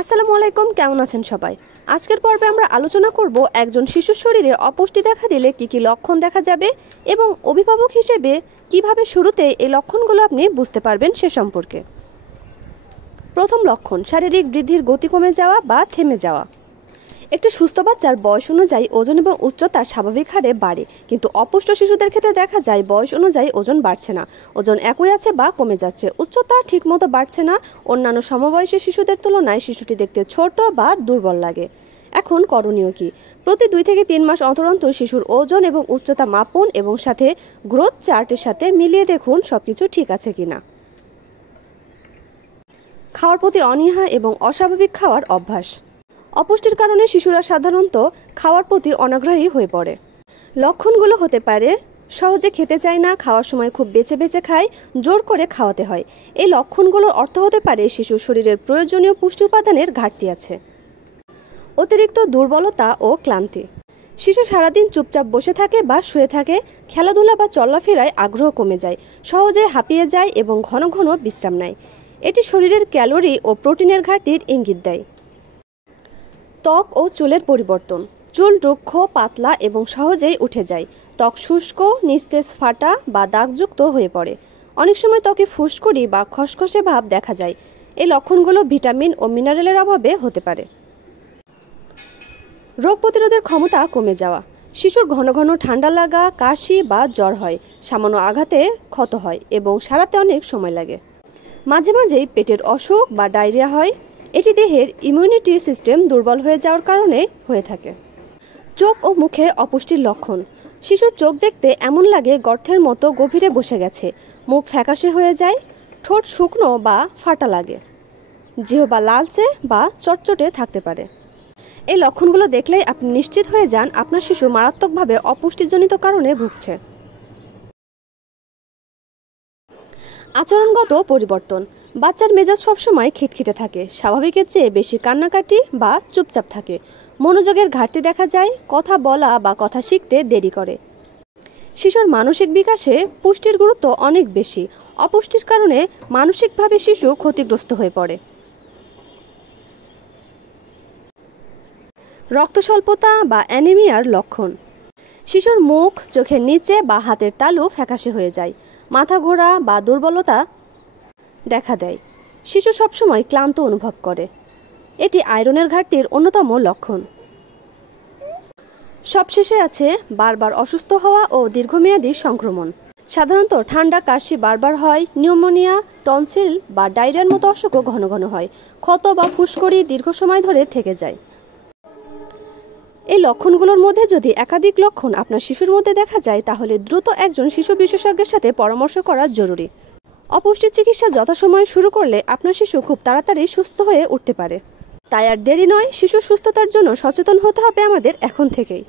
আসসালামু আলাইকুম, কেমন আছেন সবাই? আজকের পর্বে আমরা আলোচনা করব একজন শিশুর শরীরে অপুষ্টি দেখা দিলে কি কি লক্ষণ দেখা যাবে এবং অভিভাবক হিসেবে কিভাবে শুরুতে এই লক্ষণগুলো আপনি বুঝতে পারবেন সে সম্পর্কে। প্রথম লক্ষণ, শারীরিক বৃদ্ধির গতি কমে যাওয়া বা থেমে যাওয়া। একটি সুস্থ বাচ্চার বয়স অনুযায়ী ওজন এবং উচ্চতা স্বাভাবিক হারে বাড়ে, কিন্তু অপুষ্ট শিশুদের ক্ষেত্রে দেখা যায় বয়স অনুযায়ী ওজন বাড়ছে না, ওজন একই আছে বা কমে যাচ্ছে, উচ্চতা ঠিকমতো বাড়ছে না। অন্যান্য সমবয়সী শিশুদের তুলনায় শিশুটি দেখতে ছোট বা দুর্বল লাগে। এখন করণীয় কি? প্রতি 2 থেকে 3 মাস অন্তর অন্তর শিশুর ওজন এবং উচ্চতা মাপুন এবং সাথে গ্রোথ চার্টের সাথে মিলিয়ে দেখুন সবকিছু ঠিক আছে কিনা। খাওয়ার প্রতি অনীহা এবং অস্বাভাবিক খাওয়ার অভ্যাস। অপুষ্টির কারণে শিশুরা সাধারণত খাওয়ার প্রতি অনাগ্রহী হয়ে পড়ে। লক্ষণগুলো হতে পারে: সহজে খেতে চায় না, খাওয়ার সময় খুব বেছে বেছে খায়, জোর করে খাওয়াতে হয়। এই লক্ষণগুলোর অর্থ হতে পারে শিশুর শরীরের প্রয়োজনীয় পুষ্টি উপাদানের ঘাটতি আছে। অতিরিক্ত দুর্বলতা ও ক্লান্তি। শিশু সারাদিন চুপচাপ বসে থাকে বা শুয়ে থাকে, খেলাধুলা বা চলাফেরায় আগ্রহ কমে যায়, সহজে হাঁপিয়ে যায় এবং ঘন ঘন বিশ্রাম নেয়। এটি শরীরের ক্যালোরি ও প্রোটিনের ঘাটতির ইঙ্গিত দেয়। ত্বক ও চুলের পরিবর্তন। চুল রুক্ষ, পাতলা এবং সহজেই উঠে যায়। ত্বক শুষ্ক, নিস্তেজ, ফাটা বা দাগযুক্ত হয়ে পড়ে। অনেক সময় ত্বকে ফুসকুড়ি বা খসখসে ভাব দেখা যায়। এই লক্ষণগুলো ভিটামিন ও মিনারেলের অভাবে হতে পারে। রোগ প্রতিরোধের ক্ষমতা কমে যাওয়া। শিশুর ঘন ঘন ঠান্ডা লাগা, কাশি বা জ্বর হয়, সামান্য আঘাতে ক্ষত হয় এবং সারাতে অনেক সময় লাগে। মাঝে মাঝেই পেটের অসুখ বা ডায়রিয়া হয়। এটি দেহের ইমিউনিটি সিস্টেম দুর্বল হয়ে যাওয়ার কারণে হয়ে থাকে। চোখ ও মুখে অপুষ্টির লক্ষণ। শিশুর চোখ দেখতে এমন লাগে গর্তের মতো গভীরে বসে গেছে, মুখ ফ্যাকাশে হয়ে যায়, ঠোঁট শুকনো বা ফাটা লাগে, জিহ্বা লালচে বা চটচটে থাকতে পারে। এই লক্ষণগুলো দেখলেই আপনি নিশ্চিত হয়ে যান আপনার শিশু মারাত্মকভাবে অপুষ্টিজনিত কারণে ভুগছে। আচরণগত পরিবর্তন। বাচ্চার মেজাজ সবসময় খিটখিটে থাকে, স্বাভাবিকের চেয়ে বেশি কান্নাকাটি বা চুপচাপ থাকে, মনোযোগের ঘাটতি দেখা যায়, কথা বলা বা কথা শিখতে দেরি করে। শিশুর মানসিক বিকাশে পুষ্টির গুরুত্ব অনেক বেশি। অপুষ্টির কারণে মানসিকভাবে শিশু ক্ষতিগ্রস্ত হয়ে পড়ে। রক্ত স্বল্পতা বা অ্যানিমিয়ার লক্ষণ। শিশুর মুখ, চোখের নিচে বা হাতের তালু ফ্যাকাশে হয়ে যায়, মাথা ঘোরা বা দুর্বলতা দেখা দেয়। শিশু সবসময় ক্লান্ত অনুভব করে। এটি আয়রনের ঘাটতির অন্যতম লক্ষণ। সবশেষে আছে বারবার অসুস্থ হওয়া ও দীর্ঘমেয়াদী সংক্রমণ। সাধারণত ঠান্ডা, কাশি বারবার হয়, নিউমোনিয়া, টনসিল বা ডায়রিয়ার মতো অসুখও ঘন ঘন হয়, ক্ষত বা ফুসকুড়ি দীর্ঘ সময় ধরে থেকে যায়। এই লক্ষণগুলোর মধ্যে যদি একাধিক লক্ষণ আপনার শিশুর মধ্যে দেখা যায়, তাহলে দ্রুত একজন শিশু বিশেষজ্ঞের সাথে পরামর্শ করা জরুরি। অপুষ্টির চিকিৎসা যথাসময়ে শুরু করলে আপনার শিশু খুব তাড়াতাড়ি সুস্থ হয়ে উঠতে পারে। তাই আর দেরি নয়, শিশুর সুস্থতার জন্য সচেতন হতে হবে আমাদের এখন থেকেই।